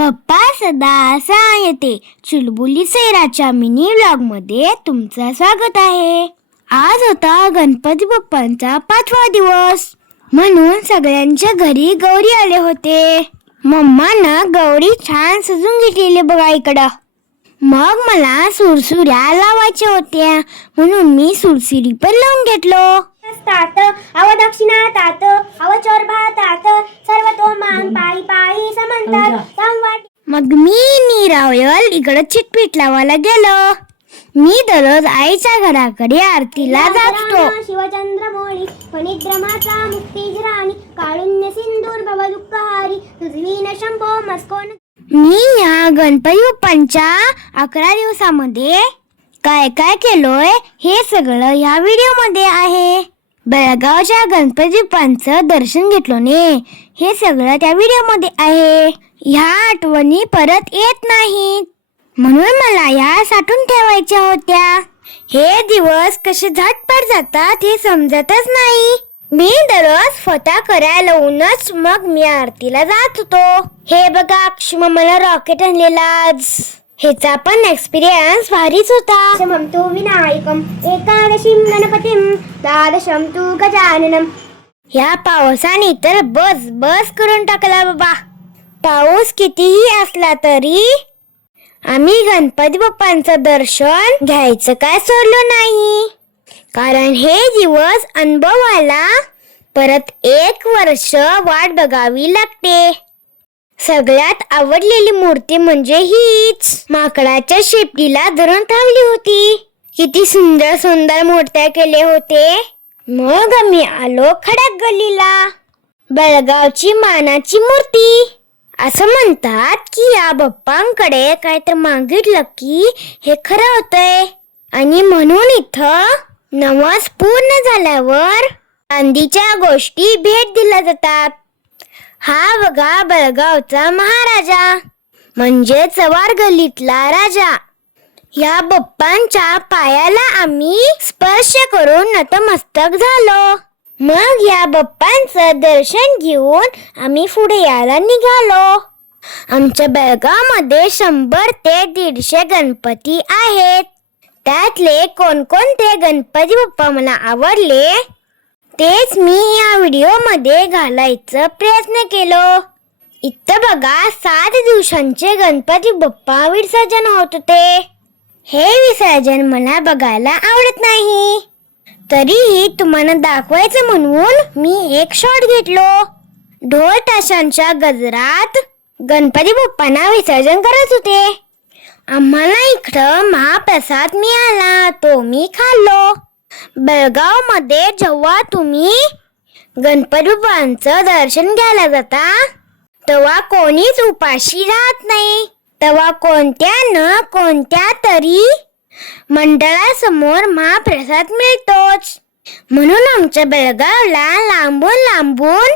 बाप्पा सदा येते चुलबुली सैराच्या mini vlog मध्ये तुमचं स्वागत आहे. आज होता गणपती बाप्पांचा 5वा दिवस, म्हणून सगळ्यांच्या घरी गौरी आले होते. मम्मानं गौरी छान सजून घेतलेली बघा इकडं. मग मला सुरसुऱ्या लावायच्या होत्या, म्हणून मी सुरसुरी पण लावून घेतलो. तात अव दक्षिणा तात अव चोरभा तात सर्वतोमान पायी पायी समंतर संवाद. मग मी निरावयल इकडं चिटपीट लावायला गेलो. मी दररोज आईच्या घराकडे आरतीला जातो. शिवचंद्र मोळी फणिद्रमाचा मुक्तिजराणी काळुन्य सिंदूर भव दुःखहारी तुझवीन शंभो मस्कोन. मी या गणपती बाप्पांच्या 11 दिवसामध्ये काय काय केलोय हे सगळं या व्हिडिओ मध्ये आहे. बेळगावच्या गणपती बाप्पांचं दर्शन घेतलो ने, हे सगळं त्या व्हिडिओ मध्ये आहे. ह्या आठवणी परत येत नाहीत, म्हणून मला या साठवून ठेवायच्या होत्या. हे दिवस कसे झटपट जातात हे समजतच नाही. मी दररोज फटा करायला लावूनच मग मी आरतीला जात होतो. हे बघा अक्षमा मला रॉकेट आणलेला आज. ह्याचा पण एक्सपिरियन्स भारीच होता. दशमं तु विनायकम एकादशीं गणपतीं द्वादशं तु गजाननम. ह्या पावसाने तर बस बस करून टाकला बाबा. पाऊस कितीही असला तरी आम्ही गणपती बाप्पांचं दर्शन घ्यायचं काय सोडलं नाही, कारण हे दिवस अनुभवायला परत 1 वर्ष वाट बघावी लागते. सगळ्यात आवडलेली मूर्ती म्हणजे हीच, माकडाच्या शेपटीला धरून थांबली होती. किती सुंदर सुंदर मूर्त्या केले होते. मग आम्ही आलो खडक गल्लीला. बेळगावची मानाची मूर्ती. असं म्हणतात की या बाप्पांकडे काहीतरी मागितलं की हे खरं होतंय, आणि म्हणून इथं नवस पूर्ण झाल्यावर चांदीच्या गोष्टी भेट दिल्या जातात. हा बघा बेळगावचा महाराजा, म्हणजे चवार गल्लीतला राजा. या बाप्पांच्या पायाला आम्ही स्पर्श करून नतमस्तक झालो. मग या बाप्पांचं दर्शन घेऊन आम्ही पुढे यायला निघालो. आमच्या बेळगावमध्ये 100 ते 150 गणपती आहेत. त्यातले कोणकोणते गणपती बाप्पा मला आवडले तेच मी या व्हिडिओ मध्ये घालायचा प्रयत्न केलो. इथं बघा 7 दिवसांचे गणपती बाप्पा विसर्जन होत होते. हे विसर्जन मला बघायला आवडत नाही, तरीही तुम्हाला दाखवायचं म्हणून मी एक शॉट घेतलो. ढोल ताशांच्या गजरात गणपती बाप्पांना विसर्जन करत होते. आम्हाला इकडं महाप्रसाद मिळाला, तो मी खाल्लो. बेळगाव मध्ये जेव्हा तुम्ही गणपती बाप्पांचं दर्शन घ्यायला जाता तेव्हा कोणीच उपाशी राहत नाही. तेव्हा कोणत्या न कोणत्या तरी मंडळासमोर महाप्रसाद मिळतोच. म्हणून आमच्या बेळगावला लांबून लांबून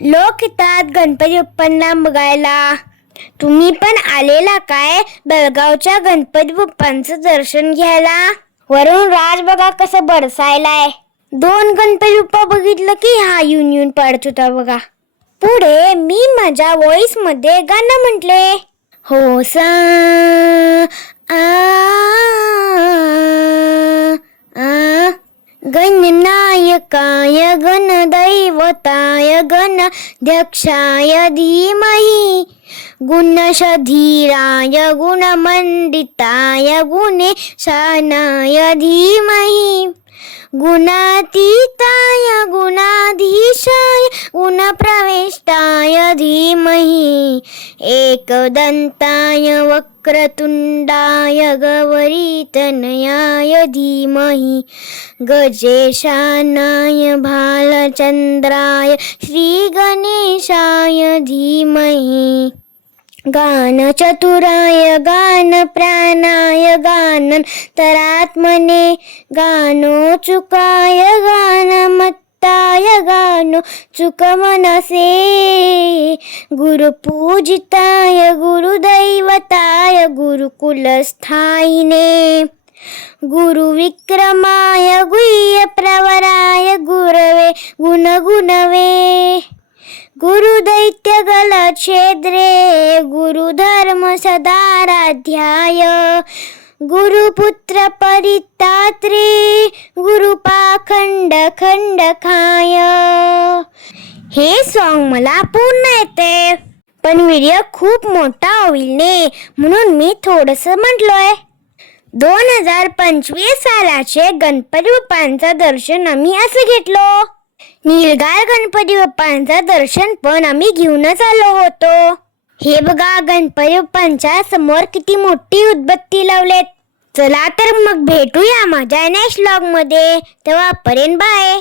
लोक येतात गणपती बाप्पांना बघायला. तुम्ही पण आलेला काय बेळगावच्या गणपती बाप्पांचं दर्शन घ्यायला? वरून राज बघा कसं बरसायलाय. 2 गणपती बाप्पा बघितलं की हा येऊन पडत होता बघा. पुढे मी माझ्या व्हॉइस मध्ये गाणं म्हटले. हो सा गणनायकाय गणदैवताय गणाध्यक्षाय धीमहि गुणशधीराय गुणमंडिताय गुणेशानाय धीमहि गुणातीताय गुणाधीशाय गुणप्रविष्टाय धीमहि एकदन्ताय वक्रतुंडाय गौरीतनयाय धीमहि गजेशानाय भालचंद्राय श्रीगणेशाय धीमहि गानचतुराय गानप्राणाय गानन्तरात्मने गानोचुकाय गानमत्ताय गानोचुकमनसे गुरुपूजिताय गुरुदैवताय गुरुकुलस्थायिने गुरुविक्रमाय गुह्यप्रवराय गुरवे गुणगुणवे गुरुदैत्य गलच्छेद्रे गुरुधर्म सदाराध्याय गुरुपुत्र परित्रात्रे गुरुपाखंड खंडकाय. हे सॉन्ग मला पूर्ण येते, पण व्हिडिओ खूप मोठा होईल ने, म्हणून मी थोडस म्हटलोय. 2025 सालाचे गणपती बाप्पांचं दर्शन आम्ही असं घेतलो. निलगार गणपती बाप्पांचं दर्शन पण आम्ही घेऊनच आलो होतो. हे बघा, गणपती बाप्पांच्या समोर किती मोठी उदबत्ती लावलेत. चला तर मग भेटूया माझ्या नेक्स्ट व्लॉग मध्ये. तेव्हापर्यंत बाय.